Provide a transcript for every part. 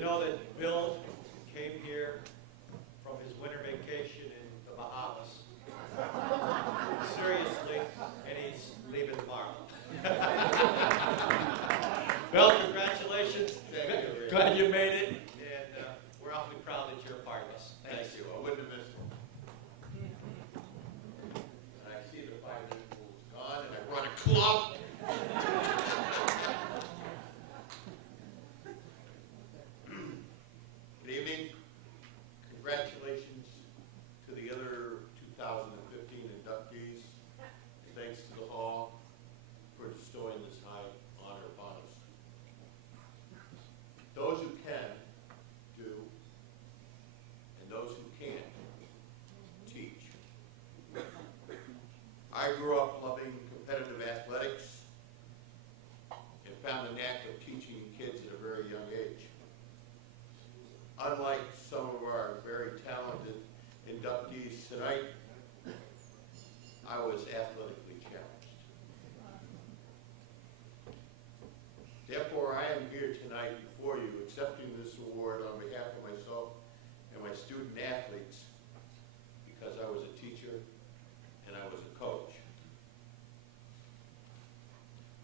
know that Bill came here from his winter vacation in the Bahamas? Seriously, and he's leaving tomorrow. Bill, congratulations. Glad you made it, and we're awfully proud that you're a part of us. Thank you. I wouldn't have missed it. And I see the 5 equals gone, and I run a club. Good evening. Congratulations to the other 2015 inductees. Thanks to the Hall for bestowing this high honor upon us. Those who can do, and those who can't teach. I grew up loving competitive athletics and found a knack of teaching kids at a very young age. Unlike some of our very talented inductees tonight, I was athletically challenged. Therefore, I am here tonight before you accepting this award on behalf of myself and my student athletes because I was a teacher and I was a coach.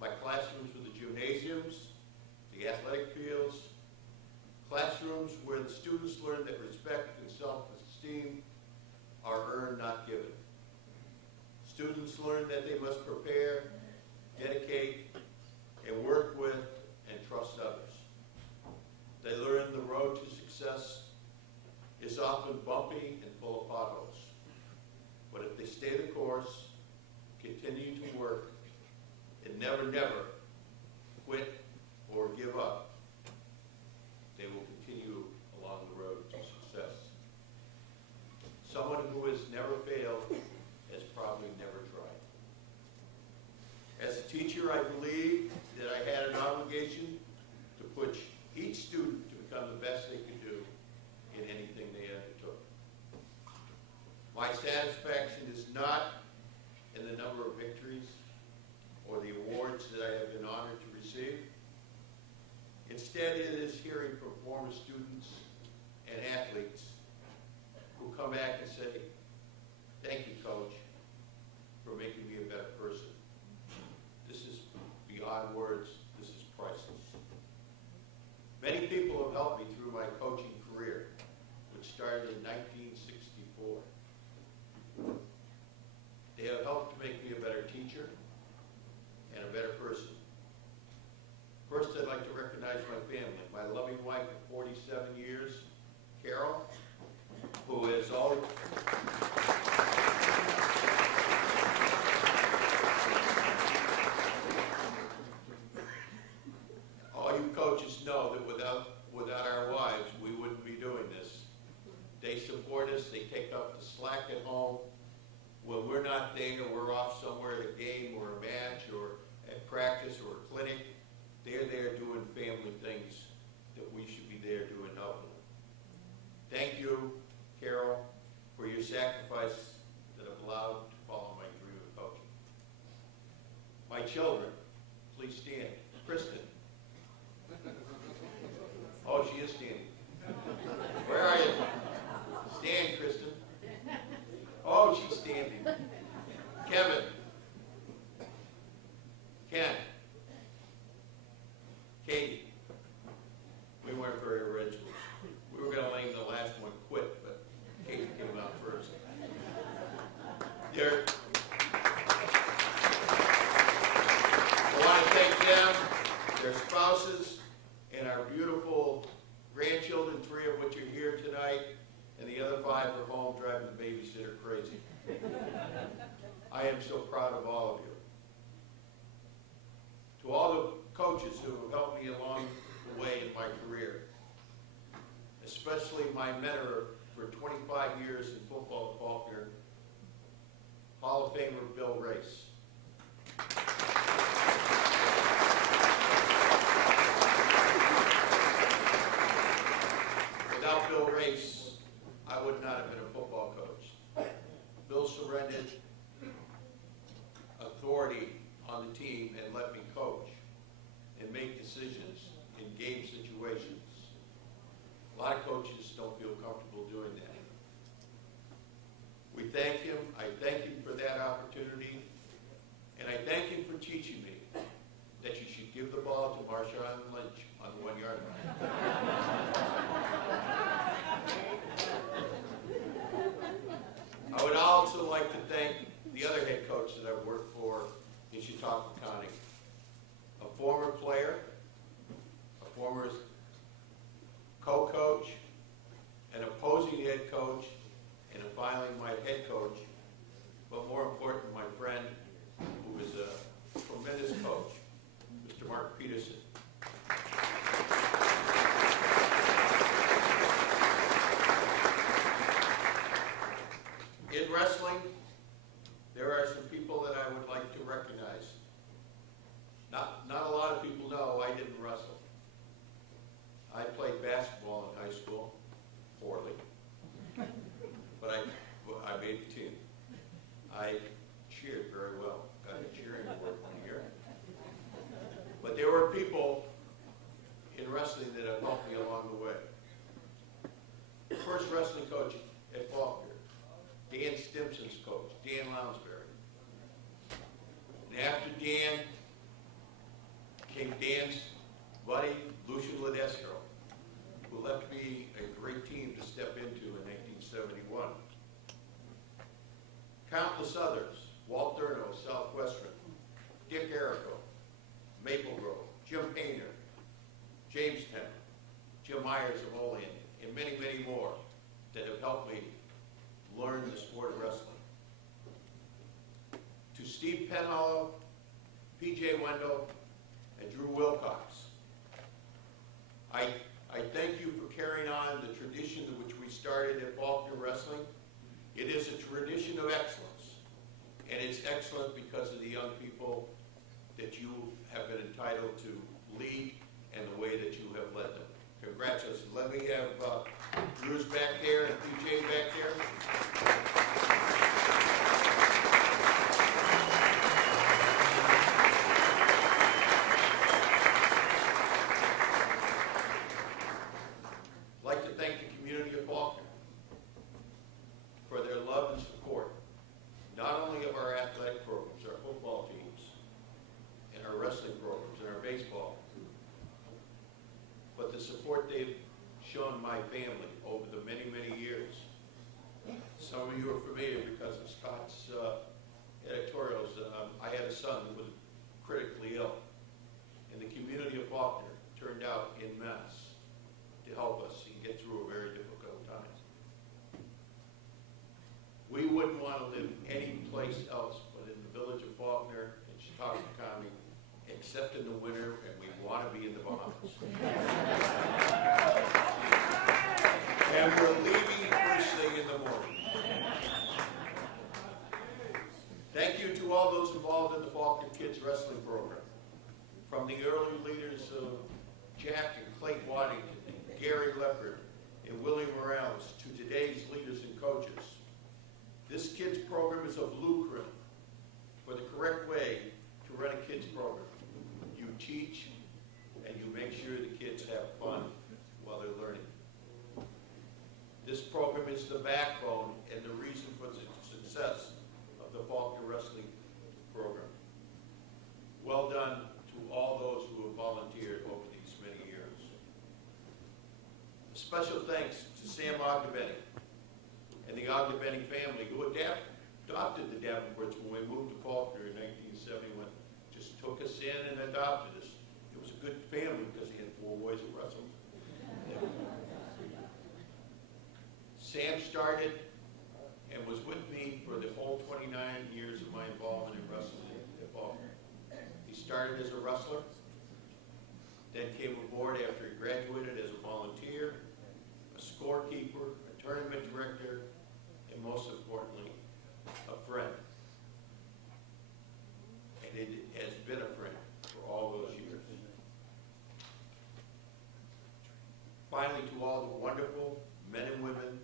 My classrooms were the gymnasiums, the athletic fields, classrooms where the students learn that respect and self-esteem are earned, not given. Students learn that they must prepare, dedicate, and work with and trust others. They learn the road to success is often bumpy and full of potholes. But if they stay the course, continue to work, and never, never quit or give up, they will continue along the road to success. Someone who has never failed has probably never tried. As a teacher, I believe that I had an obligation to push each student to become the best they could do in anything they undertook. My satisfaction is not in the number of victories or the awards that I have been honored to receive. Instead, it is hearing from former students and athletes who come back and say, "Thank you, Coach, for making me a better person." This is beyond words. This is priceless. Many people have helped me through my coaching career, which started in 1964. They have helped to make me a better teacher and a better person. First, I'd like to recognize my family, my loving wife of 47 years, Carol, who is always... All you coaches know that without our wives, we wouldn't be doing this. They support us, they take up the slack at home. When we're not there, we're off somewhere at a game or a match or at practice or a clinic. They're there doing family things that we should be there doing helping. Thank you, Carol, for your sacrifice that have allowed to follow my dream of coaching. My children, please stand. Kristen. Oh, she is standing. Where are you? Stand, Kristen. Oh, she's standing. Kevin. Ken. Katie. We weren't very original. We were going to name the last one Quit, but Katie came out first. Derek. I want to thank them, their spouses, and our beautiful grandchildren, 3 of which are here tonight, and the other 5 are home driving the babysitter crazy. I am so proud of all of you. To all the coaches who have helped me along the way in my career, especially my mentor for 25 years in football at Faulkner, Hall of Famer Bill Race. Without Bill Race, I would not have been a football coach. Bill surrendered authority on the team and let me coach and make decisions in game situations. A lot of coaches don't feel comfortable doing that. We thank him. I thank him for that opportunity. And I thank him for teaching me that you should give the ball to Marshawn Lynch on the 1 yard line. I would also like to thank the other head coach that I've worked for in Chautauqua County. A former player, a former co-coach, an opposing head coach, and finally my head coach, but more important, my friend, who is a tremendous coach, Mr. Mark Peterson. In wrestling, there are some people that I would like to recognize. Not a lot of people know I didn't wrestle. I played basketball in high school, poorly, but I made the team. I cheered very well. Got a cheering award 1 year. But there were people in wrestling that have helped me along the way. The first wrestling coach at Faulkner, Dan Stimson's coach, Dan Lounsbury. And after Dan came Dan's buddy, Lucian Ledesco, who left me a great team to step into in 1971. Countless others, Walt Durno, Southwestern, Dick Errico, Maple Grove, Jim Painter, Jamestown, Jim Myers of Olean, and many, many more that have helped me learn the sport of wrestling. To Steve Penhollow, P.J. Wendell, and Drew Wilcox, I thank you for carrying on the tradition which we started at Faulkner Wrestling. It is a tradition of excellence, and it's excellent because of the young people that you have been entitled to lead and the way that you have led them. Congratulations. Let me have Drew's back there and PJ back there. I'd like to thank the community of Faulkner for their love and support, not only of our athletic programs, our football teams, and our wrestling programs, and our baseball, but the support they've shown my family over the many, many years. Some of you are familiar because of Scott's editorials. I had a son who was critically ill, and the community of Faulkner turned out en masse to help us and get through a very difficult time. We wouldn't want to live any place else but in the village of Faulkner in Chautauqua County, except in the winter, and we want to be in the Bahamas. And we're leaving first thing in the morning. Thank you to all those involved in the Faulkner Kids Wrestling Program. From the early leaders of Jack and Clayton Waddington, and Gary Leopard, and Willie Morales, to today's leaders and coaches. This kids program is a blueprint for the correct way to run a kids program. You teach and you make sure the kids have fun while they're learning. This program is the backbone and the reason for the success of the Faulkner Wrestling Program. Well done to all those who have volunteered over these many years. A special thanks to Sam Ogdenbenny and the Ogdenbenny family who adopted the Davenports when we moved to Faulkner in 1971. Just took us in and adopted us. It was a good family because he had 4 boys that wrestled. Sam started and was with me for the whole 29 years of my involvement in wrestling at Faulkner. He started as a wrestler, then came aboard after he graduated as a volunteer, a scorekeeper, a tournament director, and most importantly, a friend. And it has been a friend for all those years. Finally, to all the wonderful men and women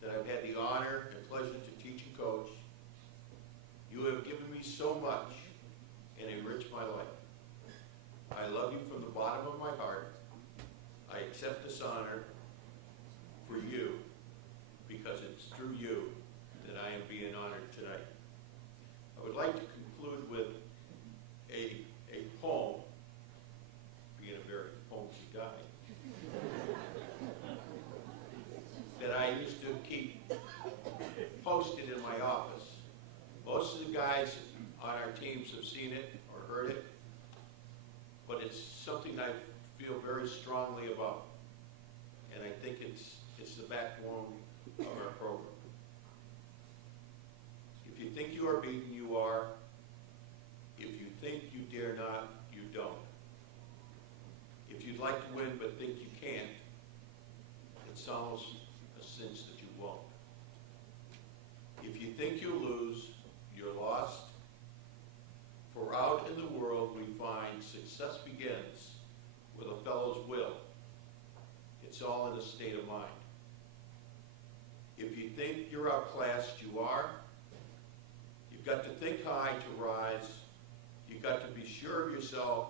that I've had the honor and pleasure to teach and coach, you have given me so much and enriched my life. I love you from the bottom of my heart. I accept this honor, guys on our teams have seen it or heard it, but it's something I feel very strongly about. And I think it's the backbone of our program. If you think you are beaten, you are. If you think you dare not, you don't. If you'd like to win but think you can't, it's almost a cinch that you won't. If you think you'll lose, you're lost. For out in the world we find success begins with a fellow's will. It's all in a state of mind. If you think you're outclassed, you are. You've got to think high to rise. You've got to be sure of yourself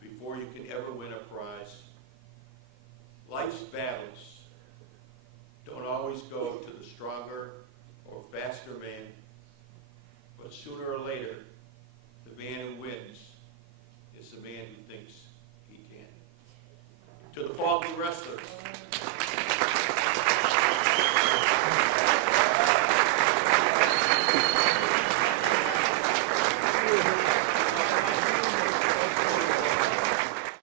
before you can ever win a prize. Life's battles don't always go to the stronger or faster man, but sooner or later, the man who wins is the man who thinks he can. To the faulty wrestlers,